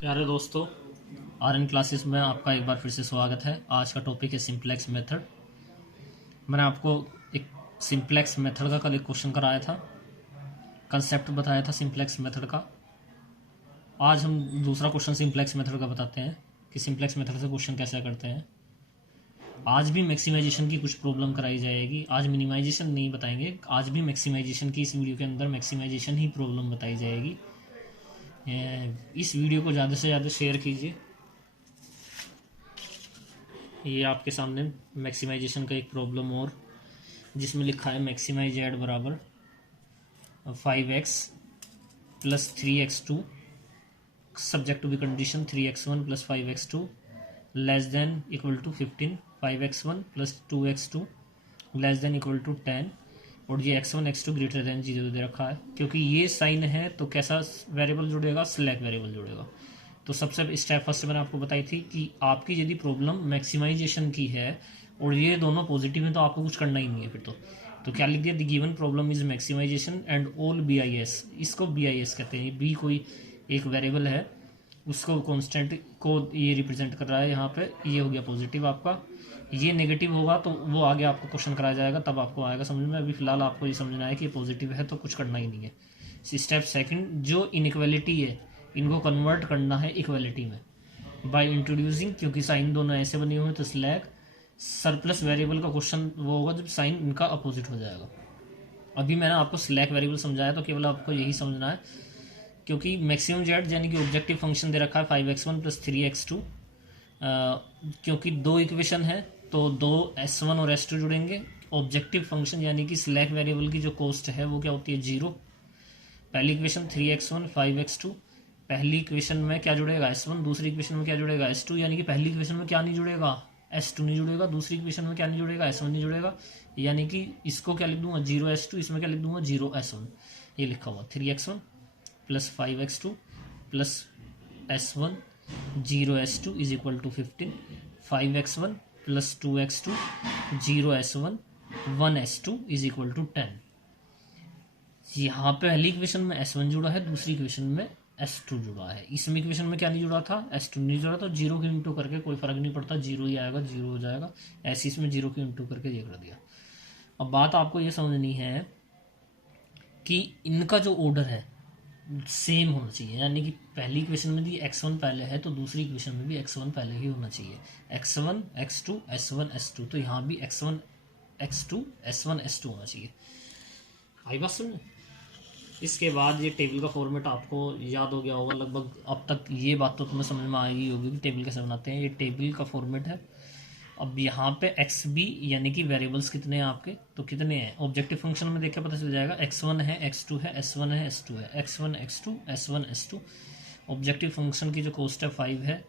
प्यारे दोस्तों, are N classes में आपका एक बार फिर से स्वागत है। आज का टॉपिक है सिंप्लेक्स मेथड। मैंने आपको एक सिंप्लेक्स मेथड का कल एक क्वेश्चन कराया था, कंसेप्ट बताया था सिंप्लेक्स मेथड का। आज हम दूसरा क्वेश्चन सिंप्लेक्स मेथड का बताते हैं कि सिंप्लेक्स मेथड से क्वेश्चन कैसे करते हैं। आज भी मैक्सिमाइजेशन की कुछ प्रॉब्लम कराई जाएगी। आज मिनिमाइजेशन नहीं बताएंगे, आज भी मैक्सिमाइजेशन की, इस वीडियो के अंदर मैक्सिमाइजेशन ही प्रॉब्लम बताई जाएगी। इस वीडियो को ज़्यादा से ज़्यादा शेयर कीजिए। ये आपके सामने मैक्सिमाइजेशन का एक प्रॉब्लम और, जिसमें लिखा है मैक्सिमाइज एड बराबर 5x plus 3x2 subject to be condition 3x1 plus 5x2 less than equal to 15, 5x1 plus 2x2 less than equal to 10, और ये x1 x2 ग्रेटर देन 0 दे रखा है। क्योंकि ये साइन है तो कैसा वेरिएबल जुड़ेगा, स्लैक वेरिएबल जुड़ेगा। तो सबसे स्टेप फर्स्ट मैंने आपको बताई थी कि आपकी यदि प्रॉब्लम मैक्सिमाइजेशन की है और ये दोनों पॉजिटिव हैं तो आपको कुछ करना ही नहीं है फिर तो क्या लिख दिया, the given problem is maximisation and all B I S. इसको बी आई एस कहते हैं। बी कोई एक वेरिएबल है, उसको कांस्टेंट को ये रिप्रेजेंट कर रहा है। यहाँ पे ये हो गया पॉजिटिव आपका, ये नेगेटिव होगा तो वो आगे आपको क्वेश्चन कराया जाएगा, तब आपको आएगा समझ में। अभी फिलहाल आपको ये समझना है कि पॉजिटिव है तो कुछ करना ही नहीं है। स्टेप सेकंड, जो इनइक्वालिटी है इनको कन्वर्ट करना है इक्वालिटी में बाय इंट्रोड्यूसिंग, क्योंकि साइन दोनों ऐसे बने हुए हैं तो स्लैक सरप्लस वेरिएबल का क्वेश्चन वो होगा जब साइन इनका अपोजिट हो जाएगा। अभी मैंने आपको स्लैक वेरिएबल समझाया तो केवल आपको यही समझना है, क्योंकि मैक्सिमम जेड यानी कि ऑब्जेक्टिव फंक्शन दे रखा है 5x1 प्लस 3x2। क्योंकि दो इक्वेशन है तो दो s1 और s2 जुड़ेंगे। ऑब्जेक्टिव फंक्शन यानी कि स्लैक वेरिएबल की जो कॉस्ट है वो क्या होती है, 0। पहली इक्वेशन 3x1 5x2, पहली इक्वेशन में क्या जुड़ेगा, s1, दूसरी इक्वेशन में क्या जुड़ेगा, s2। यानी कि पहली इक्वेशन में क्या नहीं जुड़ेगा, s2 नहीं जुड़ेगा, दूसरी इक्वेशन में क्या नहीं जुड़ेगा, s1 नहीं जुड़ेगा। यानी कि इसको क्या लिख दूंगा, 0s2, इसमें क्या लिख दूंगा, 0s1। ये लिखा हुआ 3x1 plus 5x2 plus s1 0s2 is equal to 15, 5x1 plus 2x2 0s1 1s2 is equal to 10। यहाँ पे पहली इक्वेशन में s1 जुड़ा है, दूसरी इक्वेशन में s2 जुड़ा है। इसमें इक्वेशन में क्या नहीं जुड़ा था, s2 नहीं जुड़ा, तो जीरो की इंटू करके कोई फर्क नहीं पड़ता, जीरो ही आएगा, जीरो हो जाएगा। ऐसे इसमें जीरो की इंटू करके ये कर दिया। अब बात आपको ये समझनी है कि इनका जो ऑर्डर है सेम होना चाहिए। यानी कि पहली इक्वेशन में भी x1 पहले है तो दूसरी इक्वेशन में भी x1 पहले ही होना चाहिए। x1 x2 s1 s2, तो यहाँ भी x1 x2 s1 s2 होना चाहिए। आई बात समझ। इसके बाद ये टेबल का फॉर्मेट आपको याद हो गया होगा लगभग, अब तक ये बात तो तुम्हें समझ में आई होगी कि टेबल कैसे बनाते हैं। ये टेबल का फॉर्मेट है। अब यहाँ पे एक्स बी यानी कि वेरिएबल्स कितने हैं आपके, तो कितने हैं ऑब्जेक्टिव फंक्शन में देख के पता चल जाएगा। x1 है, x2 है, s1 है, s2 है, x1 x2 s1 s2। Objective function की जो कॉस्ट है 5 है।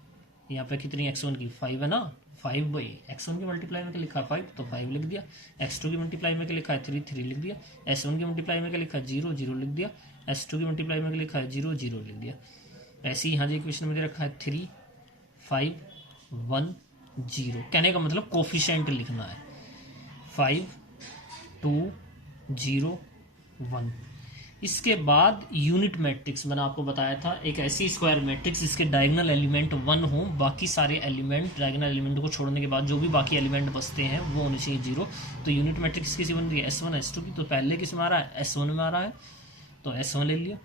यहाँ पे कितनी x1 की 5 है ना, 5 बाई x1 की मल्टीप्लाई में क्या लिखा है 5, तो 5 लिख दिया। x2 की मल्टीप्लाई में क्या लिखा है 3, 3 लिख दिया। s1 की मल्टीप्लाई में क्या लिखा है 0, 0 लिख दिया। s2 की मल्टीप्लाई में क्या लिखा है 0, 0 लिख दिया। ऐसे ही यहाँ जो इक्वेशन में दे रखा है 3 5 1 0। कहने का मतलब कोफिशिएंट लिखना है 5 2 0 1। इसके बाद यूनिट मैट्रिक्स मैंने आपको बताया था, एक ऐसी स्क्वायर मैट्रिक्स जिसके डायगोनल एलिमेंट 1 हो, बाकी सारे एलिमेंट डायगोनल एलिमेंट को छोड़ने के बाद जो भी बाकी एलिमेंट बचते हैं वो होने चाहिए 0। तो यूनिट मैट्रिक्स किसी बन रही है s1 s2 की, तो पहले किस में आ रहा है s1 में आ रहा है तो s1 ले लिया।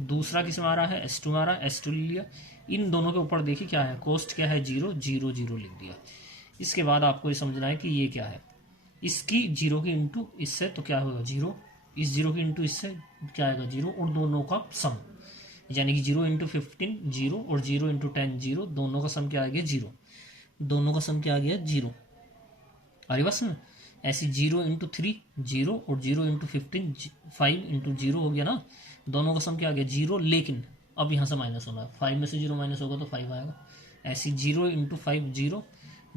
दूसरा किस में आ रहा है s2 में आ रहा है, s2 ले लिया। इन दोनों के ऊपर देखिए क्या है, कॉस्ट क्या है 0, 0 0 लिख दिया। इसके बाद आपको ये समझना है कि ये क्या है, इसकी 0 की इंटू इससे तो क्या होगा 0, इस 0 की इंटू इससे क्या आएगा 0, और दोनों का सम यानी कि 0 इंटू 15 0 और 0 इंटू 10 0, दोनों का सम क्या आ गया 0, दोनों का सम क्या आ गया 0। अरे बस ना ऐसी 0 इंटू 3 0 और 0 इंटू 15 5 इंटू 0 हो गया ना, दोनों का सम क्या आ गया 0। लेकिन अब यहाँ से माइनस होना है, 5 में से 0 माइनस होगा तो 5 आएगा। ऐसी 0 इंटू 5 0,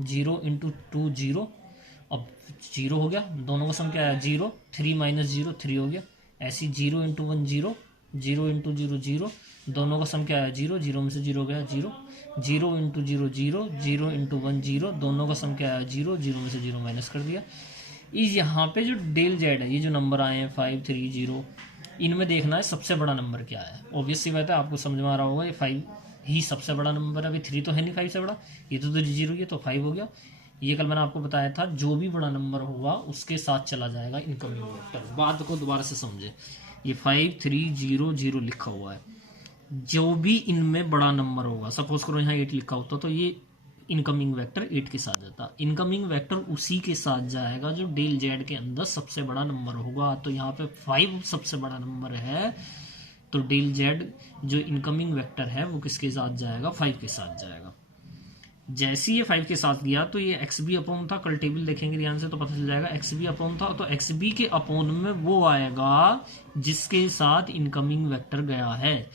0 इंटू 2 0, अब 0 हो गया, दोनों का सम क्या आया 0, 3 माइनस 0 3 हो गया। ऐसी 0 इंटू 1 0, 0 इंटू 0 0, दोनों का सम क्या आया 0, 0 में से 0 गया 0, 0 इंटू 0 0, 0 इंटू 1 0, दोनों का सम क्या आया 0, 0 में से 0 माइनस कर दिया। इस यहाँ पे जो डेल जेड है, ये जो नंबर आए हैं 5 3 0, इनमें देखना है सबसे बड़ा नंबर क्या है। ऑब्वियस सी बात है, आपको समझ में आ रहा होगा ये 5 ही सबसे बड़ा नंबर है। अभी 3 तो है नहीं 5 से बड़ा, ये तो 0, ये तो 5 हो गया। ये कल मैंने आपको बताया था, जो भी बड़ा नंबर होगा उसके साथ चला जाएगा इनकमिंग वेक्टर। बात को दोबारा से समझे, ये 5 3 0 0 लिखा हुआ है, जो भी इनमें बड़ा नंबर होगा, सपोज करो यहाँ 8 लिखा होता तो ये इनकमिंग वेक्टर 8 के साथ जाता। इनकमिंग वेक्टर उसी के साथ जाएगा जो डेल जेड के अंदर सबसे बड़ा नंबर होगा। तो यहाँ पे 5 सबसे बड़ा नंबर है, तो डेल जेड जो इनकमिंग वेक्टर है वो किसके साथ जाएगा, 5 के साथ जाएगा। जैसे ये 5 के साथ गया तो ये एक्स बी अपोन था, कल टेबल देखेंगे ध्यान से तो पता चल जाएगा, एक्स बी अपोन था, तो एक्स बी के अपोन में वो आएगा जिसके साथ इनकमिंग वेक्टर गया है।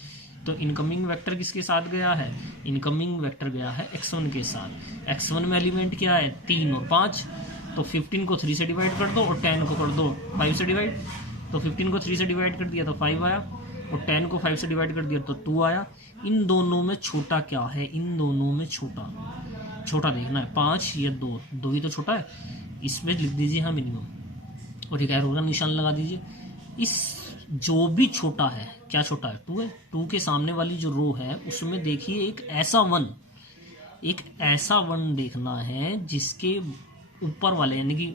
तो इनकमिंग वेक्टर किसके साथ गया है, इनकमिंग वेक्टर गया है x1 के साथ। x1 में एलिमेंट क्या है, 3 और 5, तो 15 को 3 से डिवाइड कर दो और 10 को कर दो 5 से डिवाइड। तो 15 को 3 से डिवाइड कर दिया तो 5 आया, और 10 को 5 से डिवाइड कर दिया तो 2 आया। इन दोनों में छोटा क्या है, इन दोनों में छोटा देखना है, 5 या 2 ही तो छोटा है। इसमें लिख दीजिए हाँ मिनिमम, और एक एरो का निशान लगा दीजिए। इस जो भी छोटा है, क्या छोटा है, 2 है, 2 के सामने वाली जो रो है उसमें देखिए एक ऐसा वन देखना है जिसके ऊपर वाले यानी कि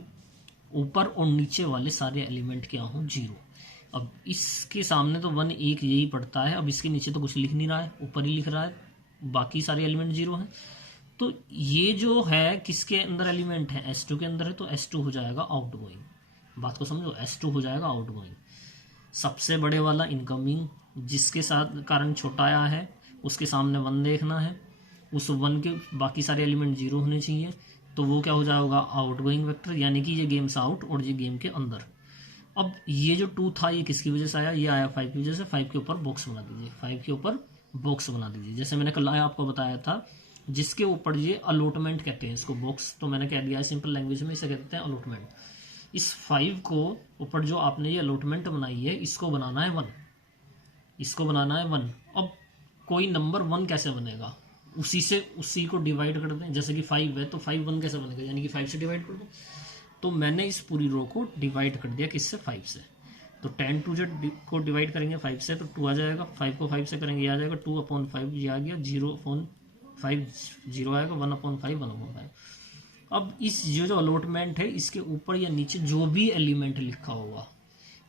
ऊपर और नीचे वाले सारे एलिमेंट क्या हो 0। अब इसके सामने तो 1 1 यही पड़ता है, अब इसके नीचे तो कुछ लिख नहीं रहा है, ऊपर ही लिख रहा है, बाकी सारे एलिमेंट 0 हैं। तो ये जो है किसके अंदर एलिमेंट है, S2 के अंदर है, तो S2 हो जाएगा आउटगोइंग। बात को समझो, S2 हो जाएगा आउटगोइंग। सबसे बड़े वाला इनकमिंग, जिसके साथ कारण छोटा आया है उसके सामने 1 देखना है, उस 1 के बाकी सारे एलिमेंट 0 होने चाहिए, तो वो क्या हो जाएगा आउटगोइंग वेक्टर, यानी कि ये गेम्स आउट और ये गेम के अंदर। अब ये जो 2 था ये किसकी वजह से आया, ये आया 5 की वजह से। 5 के ऊपर बॉक्स बना दीजिए, 5 के ऊपर बॉक्स बना दीजिए। जैसे मैंने कल आपको बताया था, जिसके ऊपर ये अलॉटमेंट कहते हैं इसको, बॉक्स तो मैंने कह दिया है सिंपल लैंग्वेज में, इसे कहते हैं अलॉटमेंट। इस 5 को ऊपर जो आपने ये अलॉटमेंट बनाई है इसको बनाना है 1, इसको बनाना है 1। अब कोई नंबर 1 कैसे बनेगा, उसी को डिवाइड कर दें। जैसे कि 5 है तो 5 1 कैसे बनेगा, यानी कि 5 से डिवाइड कर दो। तो मैंने इस पूरी रो को डिवाइड कर दिया किससे, 5 से। तो 10 2 को डिवाइड करेंगे 5 से तो 2 आ जाएगा, 5 को 5 से करेंगे आ जाएगा 2/5, ये आ गया 0/5 0 आएगा, 1/5 1/5। अब इस जो अलॉटमेंट है इसके ऊपर या नीचे जो भी एलिमेंट लिखा होगा,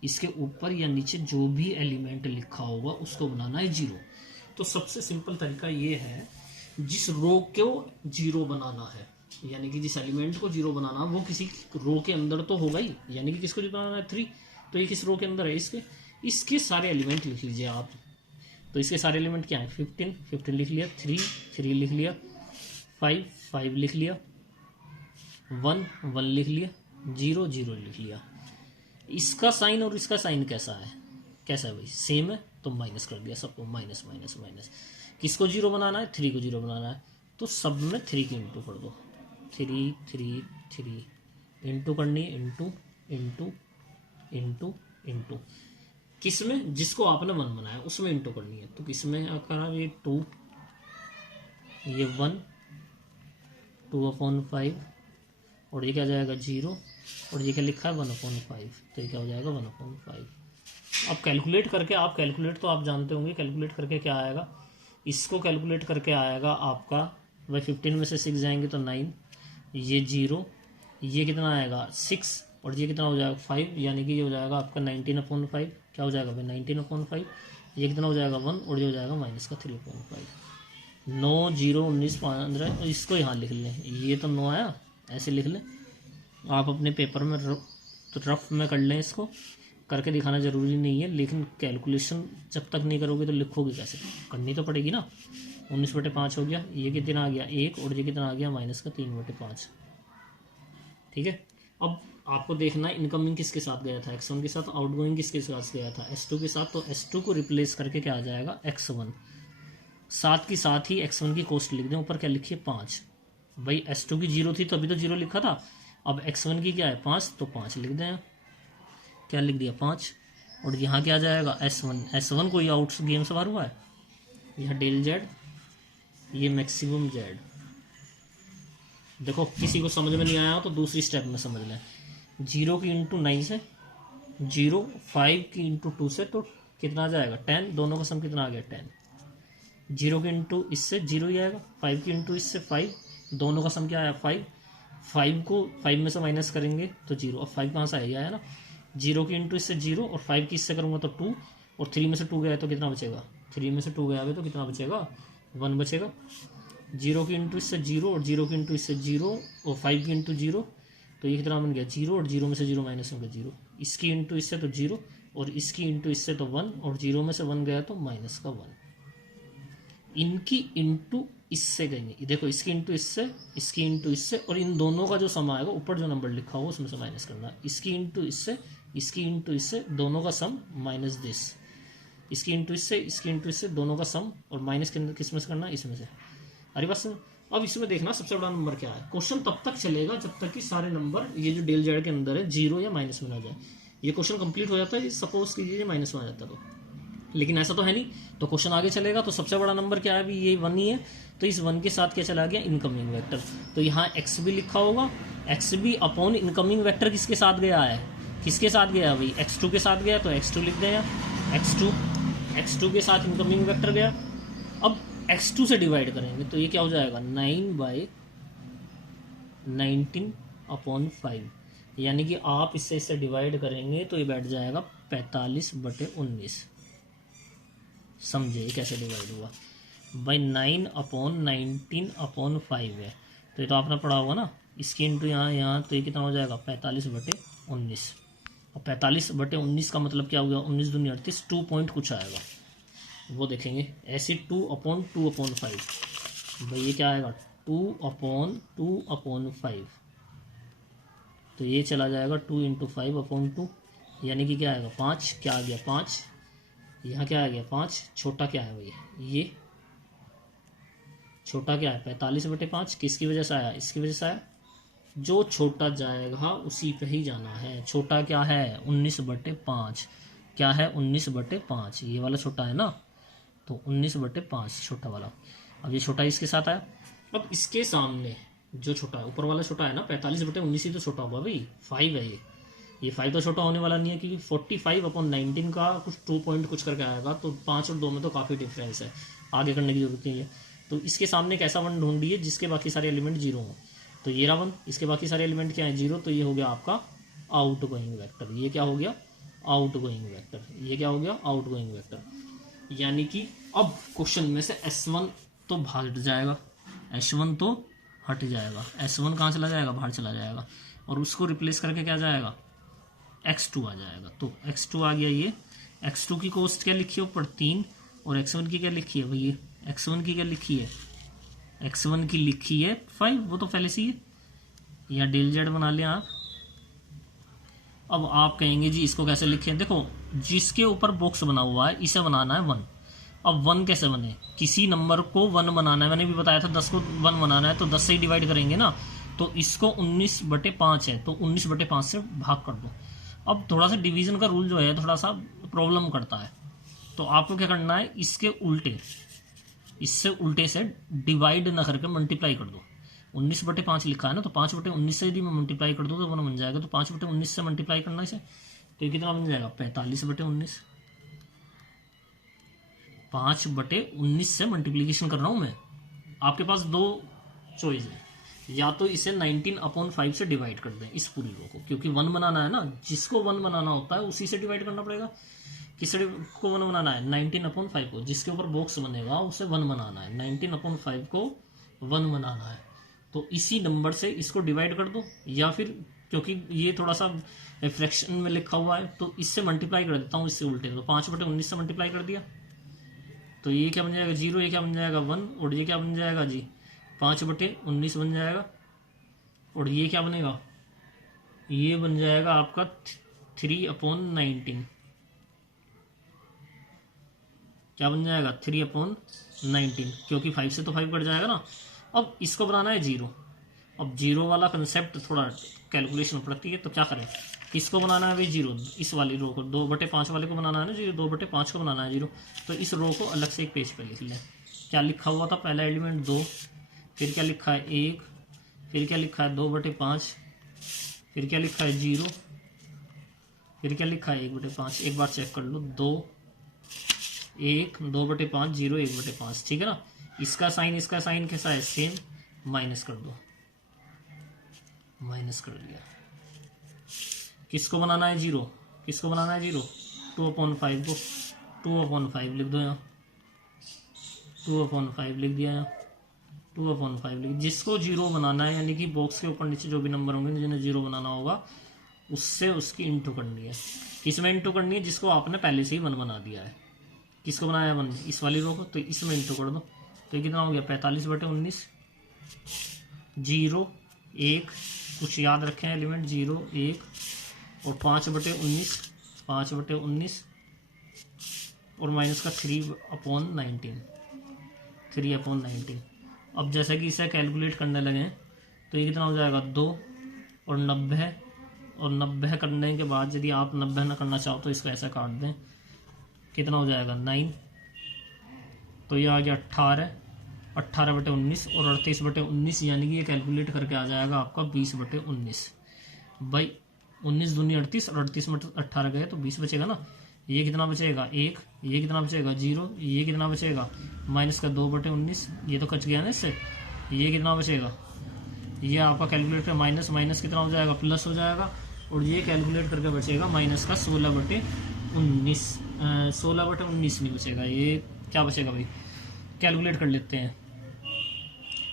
इसके ऊपर या नीचे जो भी एलिमेंट लिखा होगा उसको बनाना है 0। तो सबसे सिंपल तरीका ये है, जिस रो को 0 बनाना है, यानी कि जिस एलिमेंट को 0 बनाना वो किसी रो के अंदर तो होगा ही, यानी कि किसको बनाना है 3, तो ये किस रो के अंदर है, इसके सारे एलिमेंट लिख लीजिए आप। तो इसके सारे एलिमेंट क्या है, 15 लिख लिया, 3 लिख लिया, 5 लिख लिया, 1 लिख लिया, 0 लिख लिया। इसका साइन और इसका साइन कैसा है भाई, सेम है, तो माइनस कर दिया सबको, माइनस माइनस माइनस। किसको 0 बनाना है, 3 को 0 बनाना है, तो सब में 3 की इंटू कर दो, 3 इंटू करनी है, इंटू किस में, जिसको आपने 1 बनाया उसमें इंटू करनी है। तो किस में करा, ये 2, ये 1, 2/5, और ये क्या जाएगा 0, और ये क्या लिखा है 1/5, तो ये क्या हो जाएगा 1/5। अब कैलकुलेट करके, तो आप जानते होंगे कैलकुलेट करके क्या आएगा, इसको कैलकुलेट करके आएगा आपका भाई 15 में से 6 जाएंगे तो 9, ये 0, ये कितना आएगा 6, और ये कितना हो जाएगा 5, यानी कि ये हो जाएगा आपका 19/5। क्या हो जाएगा भाई 19/5, ये कितना हो जाएगा 1, और ये हो जाएगा माइनस का 3/5। 9 0 19 15, इसको यहाँ लिख लें, ये तो 9 आया, ऐसे लिख लें आप अपने पेपर में, रफ में कर लें, इसको करके दिखाना ज़रूरी नहीं है, लेकिन कैलकुलेशन जब तक नहीं करोगे तो लिखोगे कैसे, करनी तो पड़ेगी ना। 19/5 हो गया, ये कितना आ गया 1, और ये कितना आ गया माइनस का 3/5। ठीक है, अब आपको देखना है इनकमिंग किसके साथ गया था, x1 के साथ, आउटगोइंग किसके साथ गया था, s2 के साथ। तो s2 को रिप्लेस करके क्या आ जाएगा x1, साथ की साथ ही x1 की कॉस्ट लिख दें, ऊपर क्या लिखिए 5। भाई s2 की 0 थी तभी तो 0 लिखा था, अब x1 की क्या है 5, तो 5 लिख दें, क्या लिख दिया 5, और यहाँ क्या आ जाएगा s1 कोई आउट गेम से बाहर हुआ है, यह डेल जेड, ये मैक्सिमम जेड। देखो किसी को समझ में नहीं आया तो दूसरी स्टेप में समझ लें, 0 की इंटू 9 से 0, 5 की इंटू 2 से, तो कितना आ जाएगा 10, दोनों का सम कितना आ गया 10। जीरो के इंटू इससे जीरो ही आएगा, 5 के इंटू इससे 5, दोनों का सम क्या आया 5, 5 को 5 में से माइनस करेंगे तो जीरो, अब 5 कहाँ से आएगा, आया ना, जीरो के इंटू इससे जीरो, और 5 की इससे करूँगा तो 2, और 3 में से 2 गया तो कितना बचेगा, 3 में से 2 गया है तो कितना बचेगा, 1 बचेगा। जीरो के इंटू इससे जीरो, और जीरो के इंटू इससे जीरो, और 5 के इंटू जीरो, तो ये कितना बन गया जीरो, और जीरो में से जीरो माइनस हो गया जीरो, इसकी इंटू इससे तो जीरो, और इसकी इंटू इससे तो 1, और जीरो में से 1 गया तो माइनस का 1। इनकी इंटू इससे करेंगे, देखो इसकी इंटू इससे, इसकी इंटू इससे, और इन दोनों का जो सम आएगा ऊपर जो नंबर लिखा होगा उसमें से माइनस करना, इसकी इंटू इससे, इसकी इंटू इससे, दोनों का सम माइनस दिस, इसकी इंटू इससे, इसकी इंटू इससे, दोनों का सम, और माइनस किस में से करना, इसमें से। अरे बस अब इसमें देखना सबसे बड़ा नंबर क्या है। क्वेश्चन तब तक चलेगा जब तक कि सारे नंबर ये जो डेल जेड के अंदर है जीरो या माइनस में ना जाए। ये क्वेश्चन कंप्लीट हो जाता है सपोज कीजिए माइनस में आ जाता तो, लेकिन ऐसा तो है नहीं, तो क्वेश्चन आगे चलेगा। तो सबसे बड़ा नंबर क्या है, अभी ये 1 ही है, तो इस 1 के साथ क्या चला गया, इनकमिंग वेक्टर। तो यहाँ एक्स भी लिखा होगा, एक्स भी अपॉन इनकमिंग वेक्टर किसके साथ गया है, किसके साथ गया भाई, x2 के साथ गया, तो x2 लिख दें, x2 के साथ इनकमिंग वेक्टर गया। अब x2 से डिवाइड करेंगे तो ये क्या हो जाएगा, 9/19/5, यानी कि आप इससे डिवाइड करेंगे तो ये बैठ जाएगा 45/19। समझे कैसे डिवाइड हुआ, भाई 9/19/5 है, तो ये तो आपने पढ़ा होगा ना, इसकी इंटू यहाँ तो ये कितना हो जाएगा 45/19, और 45/19 का मतलब क्या हो गया, 19 दूनी 38, 2 पॉइंट कुछ आएगा वो देखेंगे, ऐसे 2/2/5, भाई ये क्या आएगा 2/2/5, तो ये चला जाएगा 2 × 5/2, यानी कि क्या आएगा 5, क्या आ गया 5, यहाँ क्या आ गया 5, छोटा क्या है भाई, ये छोटा क्या है 45/5, किसकी वजह से आया, इसकी वजह से आया, जो छोटा जाएगा उसी पे ही जाना है। छोटा क्या है 19/5, क्या है 19/5, ये वाला छोटा है ना, तो 19/5 छोटा वाला। अब ये छोटा इसके साथ आया, अब इसके सामने जो छोटा है ऊपर वाला छोटा है ना 45/19 ही तो छोटा होगा भाई, 5 है ये 5 तो छोटा होने वाला नहीं है, क्योंकि 45/19 का कुछ 2 पॉइंट कुछ करके आएगा, तो 5 और 2 में तो काफ़ी डिफरेंस है, आगे करने की जरूरत नहीं है। तो इसके सामने एक ऐसा वन ढूंढिए जिसके बाकी सारे एलिमेंट जीरो हों, तो ये रहा वन, इसके बाकी सारे एलिमेंट क्या है जीरो, तो ये हो गया आपका आउट गोइंग वैक्टर, ये क्या हो गया आउट गोइंग वैक्टर, ये क्या हो गया आउट गोइंग वैक्टर। यानी कि अब क्वेश्चन में से S1 तो बाहर हट जाएगा, S1 तो हट जाएगा, S1 कहाँ चला जाएगा, बाहर चला जाएगा, और उसको रिप्लेस करके क्या जाएगा x2 आ जाएगा। तो x2 आ गया, ये x2 की कॉस्ट क्या लिखी है ऊपर 3, और x1 की क्या लिखी है भैया, x1 की क्या लिखी है, x1 की लिखी है 5, वो तो पहले से ही है, या डेल जेड बना लें आप। अब आप कहेंगे जी इसको कैसे लिखें, देखो जिसके ऊपर बॉक्स बना हुआ है इसे बनाना है 1। अब 1 कैसे बने, किसी नंबर को 1 बनाना है, मैंने भी बताया था 10 को 1 बनाना है तो 10 से ही डिवाइड करेंगे ना, तो इसको 19/5 है तो 19/5 से भाग कर दो। अब थोड़ा सा डिवीजन का रूल जो है थोड़ा सा प्रॉब्लम करता है, तो आपको क्या करना है, इसके उल्टे, इससे उल्टे से डिवाइड ना करके मल्टीप्लाई कर दो। 19/5 लिखा है ना, तो 5/19 से यदि मैं मल्टीप्लाई कर दूँ तो 1 बन जाएगा, तो 5/19 से मल्टीप्लाई करना इसे, तो ये कितना बन जाएगा 45/19। 5/19 से मल्टीप्लीकेशन कर रहा हूँ मैं, आपके पास दो चॉइस है, या तो इसे 19/5 से डिवाइड कर दें इस पूरी रो को, क्योंकि 1 बनाना है ना, जिसको 1 बनाना होता है उसी से डिवाइड करना पड़ेगा। किस को 1 बनाना है, 19/5 को, जिसके ऊपर बॉक्स बनेगा उसे 1 बनाना है, 19/5 को 1 बनाना है, तो इसी नंबर से इसको डिवाइड कर दो, या फिर क्योंकि ये थोड़ा सा फ्रैक्शन में लिखा हुआ है तो इससे मल्टीप्लाई कर देता हूँ, इससे उल्टे, तो 5/19 से मल्टीप्लाई कर दिया, तो ये क्या बन जाएगा 0, ये क्या बन जाएगा 1, और ये क्या बन जाएगा जी 5/19 बन जाएगा, और ये क्या बनेगा, ये बन जाएगा आपका 3/19, क्या बन जाएगा 3/19, क्योंकि 5 से तो 5 कट जाएगा ना। अब इसको बनाना है 0, अब 0 वाला कंसेप्ट थोड़ा कैलकुलेशन पड़ती है, तो क्या करें, किसको बनाना है भाई 0, इस वाली रो को, 2/5 वाले को बनाना है ना 0, 2/5 को बनाना है 0, तो इस रो को अलग से एक पेज पर लिख लें। क्या लिखा हुआ था, पहला एलिमेंट 2, फिर क्या लिखा है 1, फिर क्या लिखा है 2/5, फिर क्या लिखा है 0, फिर क्या लिखा है 1/5, एक बार चेक कर लो 2, 1/2/5 0 1/5, ठीक है ना। इसका साइन कैसा है, सेम, माइनस कर दो, माइनस कर दिया। किसको बनाना है 0, किसको बनाना है 0, 2/5 को 2/5 लिख दो यहाँ, 2/5 लिख दिया यहाँ, 2/5 लिख। जिसको 0 बनाना है, यानी कि बॉक्स के ऊपर नीचे जो भी नंबर होंगे जिन्हें 0 बनाना होगा, उससे उसकी इंटू करनी है। किसमें इंटू करनी है, जिसको आपने पहले से ही 1 बना दिया है। किसको बनाया 1, इस वाली रो को, तो इसमें इंटू कर दो। तो ये कितना हो गया, 45/19, 0 1, कुछ याद रखें एलिमेंट, 0 1 और 5/19, 5/19 और माइनस का 3/19, 3/19। अब जैसे कि इसे कैलकुलेट करने लगे तो ये कितना हो जाएगा, 2 और 90, और 90 करने के बाद यदि आप 90 ना करना चाहो तो इसको ऐसा काट दें, कितना हो जाएगा 9, तो ये आ गया 18, 18/19 और 38/19, यानी कि ये कैलकुलेट करके आ जाएगा आपका 20/19। भाई 19 दूनी 38 और 38 में 18 गए तो 20 बचेगा ना। ये कितना बचेगा 1, ये कितना बचेगा 0, ये कितना बचेगा माइनस का 2/19, ये तो कट गया ना इससे। ये कितना बचेगा, ये आपका कैलकुलेट कर माइनस माइनस कितना हो जाएगा, प्लस हो जाएगा, और ये कैलकुलेट करके बचेगा माइनस का 16/19, 16/19 नहीं बचेगा, ये क्या बचेगा भाई, कैलकुलेट कर लेते हैं।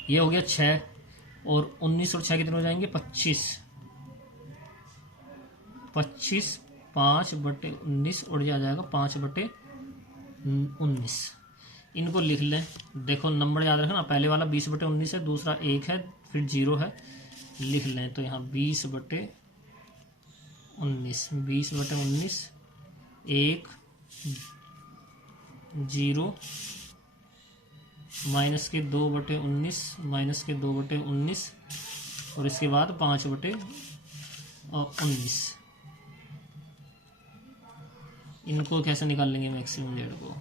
ये हो गया 6 और 19 और 6 कितने हो जाएंगे 25, 5/19 और ये आ जाएगा 5/19। इनको लिख लें, देखो नंबर याद रखना, पहले वाला 20/19 है, दूसरा 1 है, फिर 0 है, लिख लें। तो यहाँ 20/19, 20/19, 1 0 माइनस के 2/19, माइनस के 2/19 और इसके बाद 5/19। इनको कैसे निकाल लेंगे मैक्सिमम जेड को,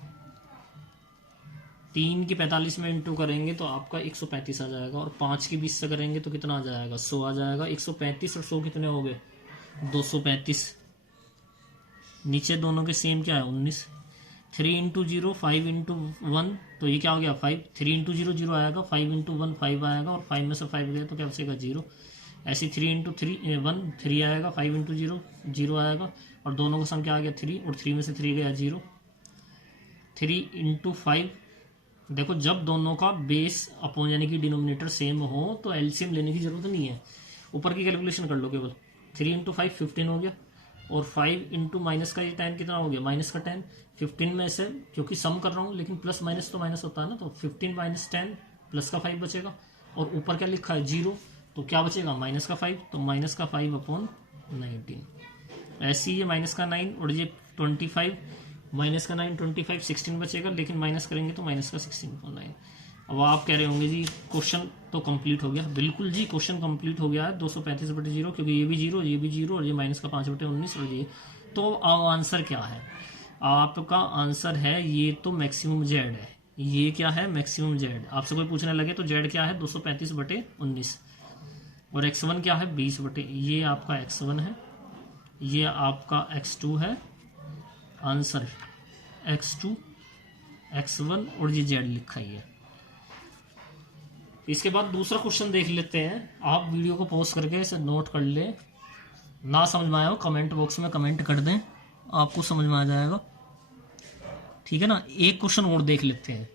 3 की 45 में इंटू करेंगे तो आपका 135 आ जाएगा, और 5 की 20 से करेंगे तो कितना आ जाएगा 100 आ जाएगा। 135 और 100 कितने हो गए 235। नीचे दोनों के सेम क्या है 19। 3 × 0 5 × 1, तो ये क्या हो गया 5। 3 × 0 0 आएगा, 5 × 1 5 आएगा, और 5 में से 5 गए तो क्या बचेगा 0। ऐसे 3 × 1 3 आएगा, 5 × 0 0 आएगा, और दोनों का सम क्या आ गया 3, और 3 में से 3 गया 0। 3 × 5, देखो जब दोनों का बेस अपॉन यानी कि डिनोमिनेटर सेम हो तो एलसीएम लेने की जरूरत नहीं है, ऊपर की कैलकुलेशन कर लो केवल। 3 × 5 15 हो गया, और 5 × माइनस का ये 10 कितना हो गया माइनस का 10। 15 में से क्योंकि सम कर रहा हूँ, लेकिन प्लस माइनस तो माइनस होता है ना, तो 15 - 10 प्लस का 5 बचेगा, और ऊपर क्या लिखा है 0, तो क्या बचेगा माइनस का 5, तो माइनस का 5/19। ऐसे ही ये माइनस का 9 और ये 25, माइनस का 9 25 16 बचेगा, लेकिन माइनस करेंगे तो माइनस का 16.9। अब आप कह रहे होंगे जी क्वेश्चन तो कंप्लीट हो गया। बिल्कुल जी क्वेश्चन कंप्लीट हो गया है, 235/0, क्योंकि ये भी 0 ये भी 0 और ये माइनस का 5/19 और ये। तो अब आंसर क्या है, आपका आंसर है ये तो मैक्सिमम जेड है। ये क्या है मैक्सिमम जेड। आपसे कोई पूछने लगे तो जेड क्या है 235/19, और x1 क्या है 20 ये आपका x1 है, ये आपका x2 है। आंसर x2 x1 और ये z लिखा ही है। इसके बाद दूसरा क्वेश्चन देख लेते हैं। आप वीडियो को पॉज करके इसे नोट कर लें, ना समझ में आया हो कमेंट बॉक्स में कमेंट कर दें, आपको समझ में आ जाएगा, ठीक है ना। एक क्वेश्चन और देख लेते हैं।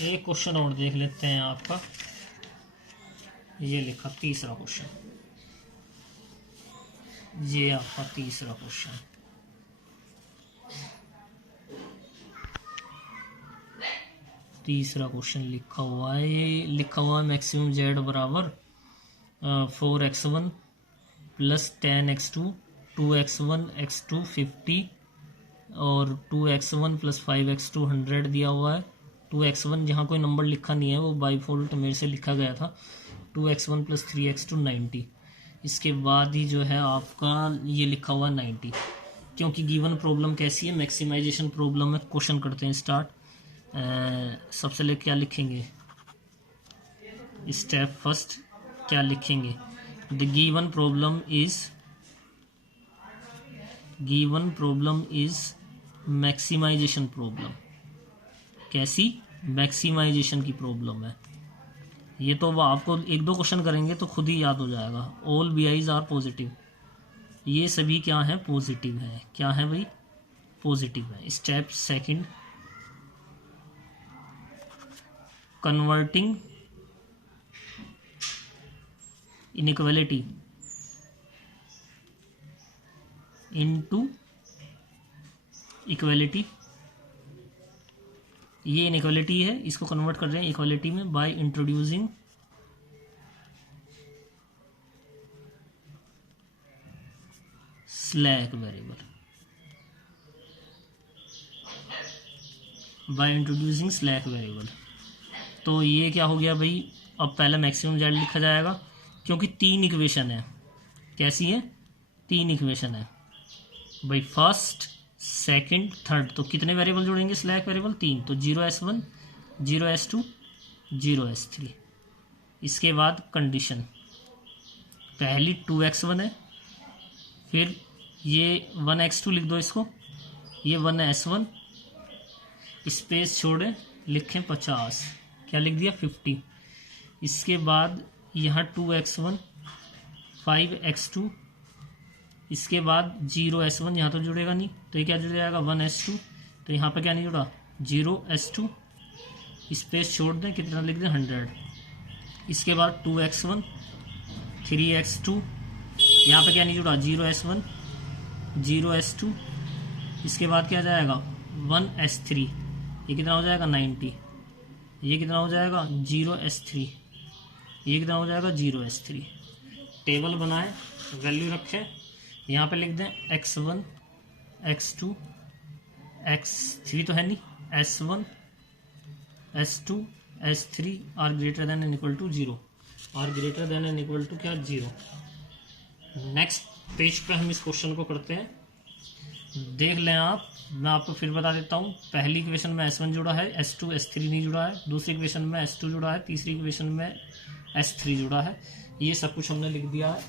एक क्वेश्चन और देख लेते हैं आपका, ये लिखा तीसरा क्वेश्चन, ये आपका तीसरा क्वेश्चन। तीसरा क्वेश्चन लिखा हुआ है, ये लिखा हुआ है मैक्सिमम जेड बराबर 4x1 plus 10x2 2x1 x2 50 और 2x1 प्लस 5x2 100 दिया हुआ है। 2x1 जहाँ कोई नंबर लिखा नहीं है वो बाई फॉल्ट मेरे से लिखा गया था। 2x1 plus 3x2 90। इसके बाद ही जो है आपका ये लिखा हुआ 90। क्योंकि गिवन प्रॉब्लम कैसी है, मैक्सिमाइजेशन प्रॉब्लम है। क्वेश्चन करते हैं स्टार्ट। सबसे ले क्या लिखेंगे, स्टेप फर्स्ट क्या लिखेंगे, the given problem is maximisation problem. कैसी, मैक्सिमाइजेशन की प्रॉब्लम है। ये तो वो आपको एक दो क्वेश्चन करेंगे तो खुद ही याद हो जाएगा। All B I's are positive, ये सभी क्या है, पॉजिटिव है। क्या है भाई, पॉजिटिव है। Step second, converting inequality into equality. ये इनइक्वालिटी है, इसको कन्वर्ट कर रहे हैं इक्वालिटी में by introducing slack variable, by introducing slack variable. तो ये क्या हो गया भाई, अब पहले मैक्सिमम जेड लिखा जाएगा क्योंकि तीन इक्वेशन है। कैसी है, तीन इक्वेशन है भाई, फर्स्ट सेकंड थर्ड। तो कितने वेरिएबल जोड़ेंगे, स्लैक वेरिएबल तीन। तो 0s1 0s2 0s3। इसके बाद कंडीशन, पहली 2x1 है, फिर ये 1x2 लिख दो इसको, ये 1s1 स्पेस छोड़े लिखें 50, क्या लिख दिया 50। इसके बाद यहाँ 2x1 5x2, इसके बाद 0s1, यहाँ तो जुड़ेगा नहीं तो ये क्या जुड़ जाएगा 1s2। तो यहाँ पे क्या नहीं जुड़ा 0s2 स्पेस छोड़ दें, कितना लिख दें 100। इसके बाद 2x1 3x2, यहाँ पे क्या नहीं जुड़ा 0s1 0s2। इसके बाद क्या जाएगा 1s3, ये कितना हो जाएगा 90। ये कितना हो जाएगा 0s3, ये कितना हो जाएगा 0s3। टेबल बनाएं, वैल्यू रखें, यहाँ पे लिख दें x1 x2 x3 तो है नहीं, s1 s2 s3 are greater than and equal to 0, are greater than and equal to क्या 0। नेक्स्ट पेज पे हम इस क्वेश्चन को करते हैं, देख लें आप। मैं आपको फिर बता देता हूँ, पहली इक्वेशन में s1 जुड़ा है, s2 s3 नहीं जुड़ा है, दूसरी इक्वेशन में s2 जुड़ा है, तीसरी इक्वेशन में s3 जुड़ा है। ये सब कुछ हमने लिख दिया है।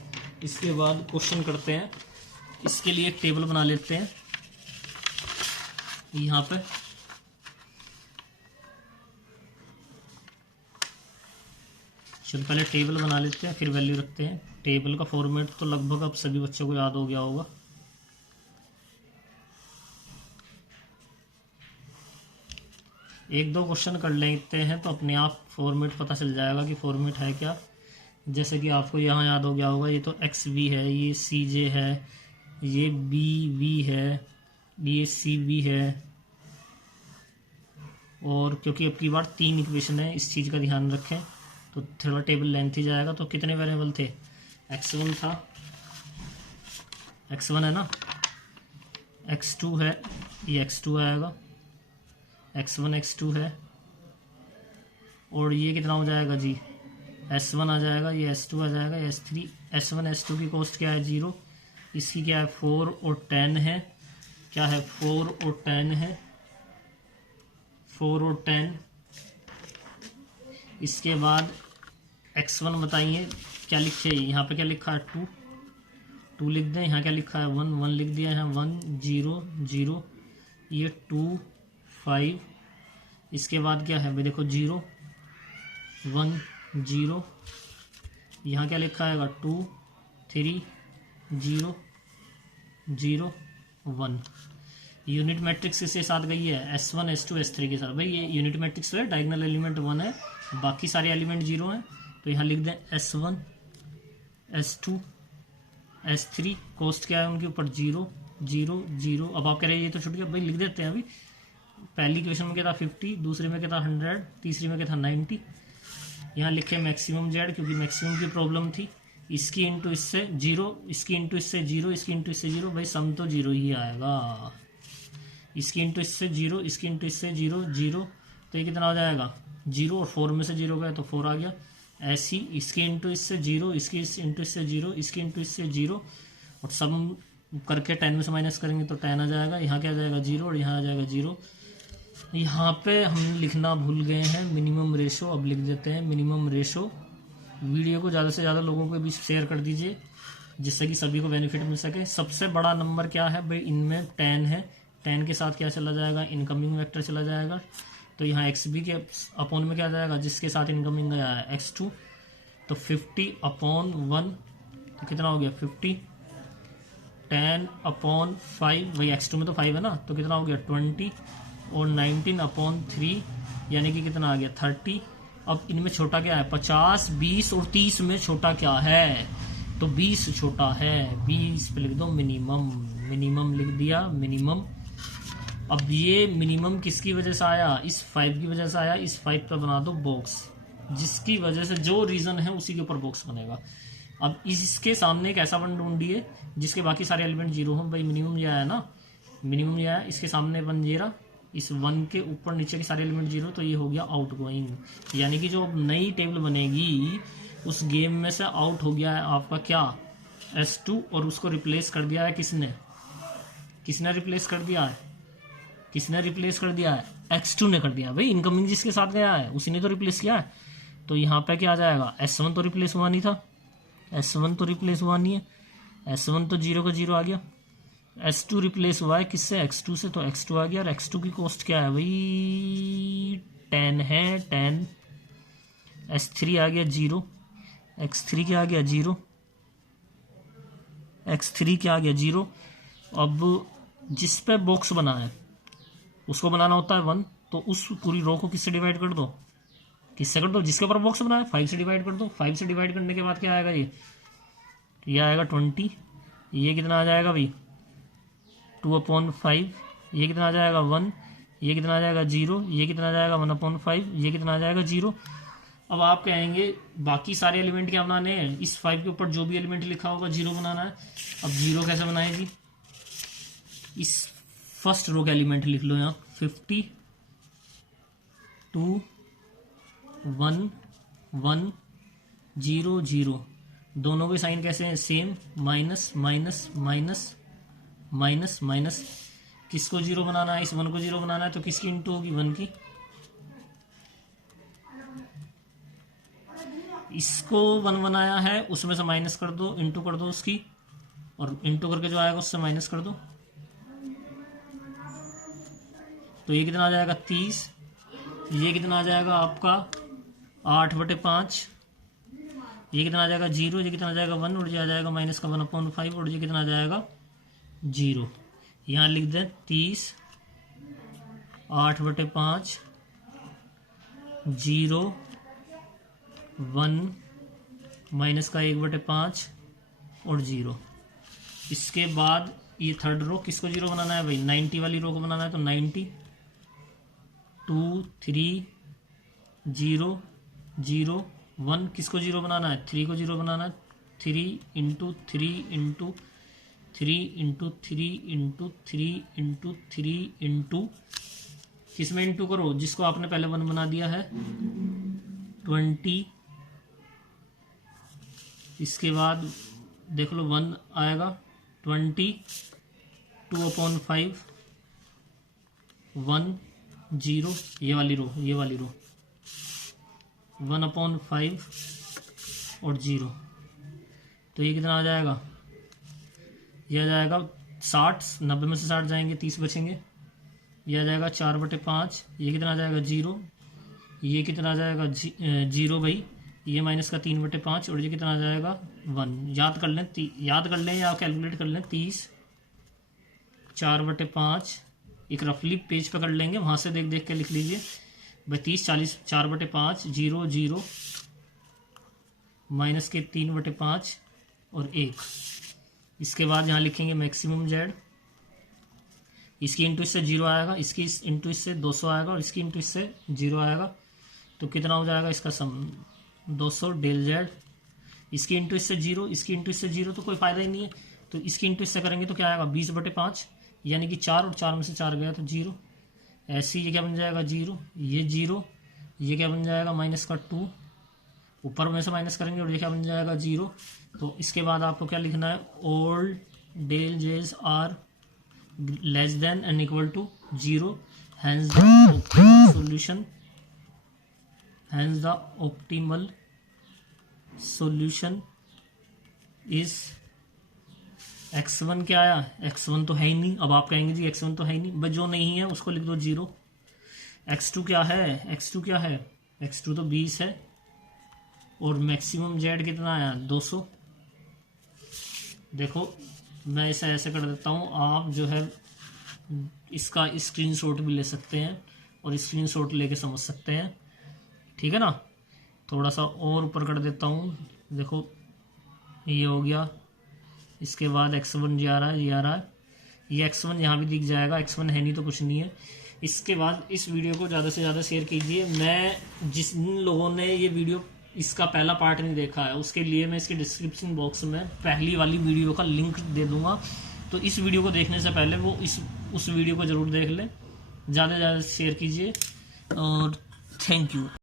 इसके बाद क्वेश्चन करते हैं, इसके लिए एक टेबल बना लेते हैं यहाँ पे। चलो पहले टेबल बना लेते हैं फिर वैल्यू रखते हैं। टेबल का फॉर्मेट तो लगभग अब सभी बच्चों को याद हो गया होगा। एक दो क्वेश्चन कर लेते हैं तो अपने आप फॉर्मेट पता चल जाएगा कि फॉर्मेट है क्या। जैसे कि आपको यहाँ याद हो गया होगा, ये तो एक्स बी है, ये सी जे है, ये बी वी है, ये सी बी है। और क्योंकि अब की बार तीन इक्वेशन है, इस चीज़ का ध्यान रखें, तो थोड़ा टेबल लेंथ ही जाएगा। तो कितने वेरिएबल थे, x1 था, x1 है ना, x2 है, ये x2 आएगा, x1 x2 है, और ये कितना हो जाएगा जी s1 आ जाएगा, ये s2 आ जाएगा, ये s3। s1 s2 की कॉस्ट क्या है 0, इसकी क्या है 4 और 10 है, क्या है 4 और 10 है, 4 और 10। इसके बाद x1 बताइए क्या लिखे, यहाँ पे क्या लिखा है 2, 2 लिख दें, यहाँ क्या लिखा है 1, 1 लिख दिया, यहाँ 1 0 0, ये 2 5। इसके बाद क्या है भाई देखो 0 1 0, यहाँ क्या लिखा है 2 3 0 0 1। यूनिट मैट्रिक्स इसके साथ गई है s1 s2 s3 के साथ। भाई ये यूनिट मैट्रिक्स है, डायगोनल एलिमेंट 1 है, बाकी सारे एलिमेंट 0 हैं। तो यहाँ लिख दें s1 s2 s3, कॉस्ट क्या है उनके ऊपर 0 0 0। अब आप कह रहे हैं ये तो छूट गया, भाई लिख देते हैं। अभी पहली क्वेश्चन में क्या था 50, दूसरे में क्या था 100, तीसरी में क्या था 90। यहाँ लिखे मैक्सिमम जेड क्योंकि मैक्सिमम की प्रॉब्लम थी। इसकी इंटू इससे 0, इसकी इंटू इससे 0, इसकी इंटू इससे 0, भाई सम तो 0 ही आएगा। इसकी इंटू इससे 0, इसकी इंटू इससे 0 0, तो ये कितना हो जाएगा 0, और 4 में से 0 गया तो 4 आ गया। ऐसी इसकी इंटू इससे 0, इसकी इंटू इससे 0, इसकी इंटू इससे 0, और सम करके 10 में से माइनस करेंगे तो 10 आ जाएगा, यहाँ क्या आ जाएगा 0 और यहाँ आ जाएगा 0। यहाँ पे हम लिखना भूल गए हैं मिनिमम रेशो, अब लिख देते हैं मिनिमम रेशो। वीडियो को ज़्यादा से ज़्यादा लोगों के बीच शेयर कर दीजिए जिससे कि सभी को बेनिफिट मिल सके। सबसे बड़ा नंबर क्या है भाई, इनमें 10 है, 10 के साथ क्या चला जाएगा, इनकमिंग वेक्टर चला जाएगा। तो यहाँ एक्स बी के अपॉन में क्या आ जाएगा, जिसके साथ इनकमिंग गया है x2, तो 50/1 तो कितना हो गया 50, 10/5 वही x2 में तो 5 है ना, तो कितना हो गया 20 और 19/3 यानी कि कितना आ गया 30। अब इनमें छोटा क्या है 50, 20 और 30 में छोटा क्या है, तो 20 छोटा है। 20 पे लिख दो मिनिमम, मिनिमम लिख दिया मिनिमम। अब ये मिनिमम किसकी वजह से आया, इस 5 की वजह से आया। इस 5 पे बना दो बॉक्स, जिसकी वजह से जो रीजन है उसी के ऊपर बॉक्स बनेगा। अब इसके सामने एक ऐसा वन ढूंढिए जिसके बाकी सारे एलिमेंट 0 हो। भाई मिनिमम ये आया ना, मिनिमम ये आया, इसके सामने 1 0, इस 1 के ऊपर नीचे के सारे एलिमेंट 0, तो ये हो गया आउटगोइंग। यानी कि जो नई टेबल बनेगी उस गेम में से आउट हो गया है आपका क्या S2, और उसको रिप्लेस कर दिया है किसने, किसने रिप्लेस कर दिया है, किसने रिप्लेस कर दिया है x2 ने कर दिया। भाई इनकमिंग जिसके साथ गया है उसी ने तो रिप्लेस किया है। तो यहाँ पे क्या आ जाएगा, S1 तो रिप्लेस हुआ नहीं था, S1 तो रिप्लेस हुआ नहीं है, S1 तो 0 का 0 आ गया। S2 रिप्लेस हुआ है किससे, x2 से, तो x2 आ गया। और x2 की कॉस्ट क्या है भाई 10 है, 10। S3 आ गया 0, x3 क्या आ गया 0, x3 क्या आ गया 0। अब जिस पे बॉक्स बना है उसको बनाना होता है 1, तो उस पूरी रो को किससे डिवाइड कर दो, किससे कर दो, जिसके ऊपर बॉक्स बना है 5 से डिवाइड कर दो। 5 से डिवाइड करने के बाद क्या आएगा, ये आएगा 20। ये कितना आ जाएगा भाई 2/5। ये कितना आ जाएगा 1। ये कितना आ जाएगा 0। ये कितना आ जाएगा 1/5। ये कितना आ जाएगा 0। अब आप कहेंगे बाकी सारे एलिमेंट क्या बनाने हैं, इस 5 के ऊपर जो भी एलिमेंट लिखा होगा 0 बनाना है। अब 0 कैसे बनाएगी, इस फर्स्ट रो का एलिमेंट लिख लो यहाँ 50, 2, 1, 1, 0, 0। दोनों के साइन कैसे हैं same, minus minus minus minus minus. किसको 0 बनाना है, इस 1 को 0 बनाना है, तो किसकी इंटू होगी 1 की। इसको 1 बनाया है, उसमें से माइनस कर दो, इंटू कर दो उसकी, और इंटू करके जो आएगा उससे माइनस कर दो, तो ये कितना आ जाएगा 30। ये कितना आ जाएगा आपका 8/5। ये कितना आ जाएगा 0। ये कितना आ जाएगा 1, और ये आ जाएगा माइनस का 1/5, और ये कितना आ जाएगा 0। यहाँ लिख दें 30, 8/5, 0, 1, माइनस का 1/5 और 0। इसके बाद ये थर्ड रो किसको 0 बनाना है भाई, 90 वाली रो को बनाना है, तो 90, 2, 3, 0, 0, 1। किसको 0 बनाना है, 3 को 0 बनाना है। 3 into 3 into 3 into 3 into 3 into 3 into, किसमें इंटू करो, जिसको आपने पहले 1 बना दिया है 20। इसके बाद देख लो 1 आएगा 20, 2/5, 1, 0। ये वाली रो 1/5 और 0, तो ये कितना आ जाएगा, ये आ जाएगा 60। 90 में से 60 जाएंगे 30 बचेंगे। ये आ जाएगा 4/5। ये कितना आ जाएगा 0। ये कितना आ जाएगा 0 भाई, ये माइनस का 3/5, और ये कितना आ जाएगा 1। याद कर लें या कैलकुलेट कर लें। 30, 4/5, एक रफली पेज पे कर लेंगे, वहाँ से देख देख के लिख लीजिए भाई। 30, 40, 4/5, 0, 0, माइनस के 3/5 और 1। इसके बाद यहाँ लिखेंगे मैक्सिमम जेड। इसकी इंटू इससे 0 आएगा, इसकी इंटू इससे 200 आएगा, और इसकी इंटू इससे 0 आएगा, तो कितना हो जाएगा इसका सम 200 डेल जेड। इसकी इंटू इससे 0, इसकी इंटू इससे 0, तो कोई फायदा ही नहीं है, तो इसकी इंटू इससे करेंगे तो क्या आएगा 20/5, यानी कि 4, और 4 में से 4 गया तो 0। ऐसे ये क्या बन जाएगा 0, ये 0, ये क्या बन जाएगा माइनस का 2, ऊपर में से माइनस करेंगे, और ये क्या बन जाएगा 0। तो इसके बाद आपको क्या लिखना है, old del j's are less than and equal to 0, hence the optimal solution, is x1 क्या आया, x1 तो है ही नहीं। अब आप कहेंगे जी x1 तो है ही नहीं, बस जो नहीं है उसको लिख दो 0। x2 क्या है, x2 क्या है, x2 तो 20 है, और मैक्सिमम जेड कितना आया 200। देखो मैं इसे ऐसे कर देता हूँ, आप जो है इसका स्क्रीनशॉट भी ले सकते हैं और स्क्रीनशॉट लेके समझ सकते हैं, ठीक है ना। थोड़ा सा और ऊपर कर देता हूँ, देखो ये हो गया। इसके बाद x1 ये आ रहा है, ये आ रहा है, ये x1 यहाँ भी दिख जाएगा, x1 है नहीं तो कुछ नहीं है। इसके बाद इस वीडियो को ज़्यादा से ज़्यादा शेयर कीजिए। मैं जिन लोगों ने ये वीडियो इसका पहला पार्ट नहीं देखा है उसके लिए मैं इसके डिस्क्रिप्शन बॉक्स में पहली वाली वीडियो का लिंक दे दूंगा, तो इस वीडियो को देखने से पहले वो उस वीडियो को ज़रूर देख लें। ज़्यादा से ज़्यादा शेयर कीजिए और थैंक यू।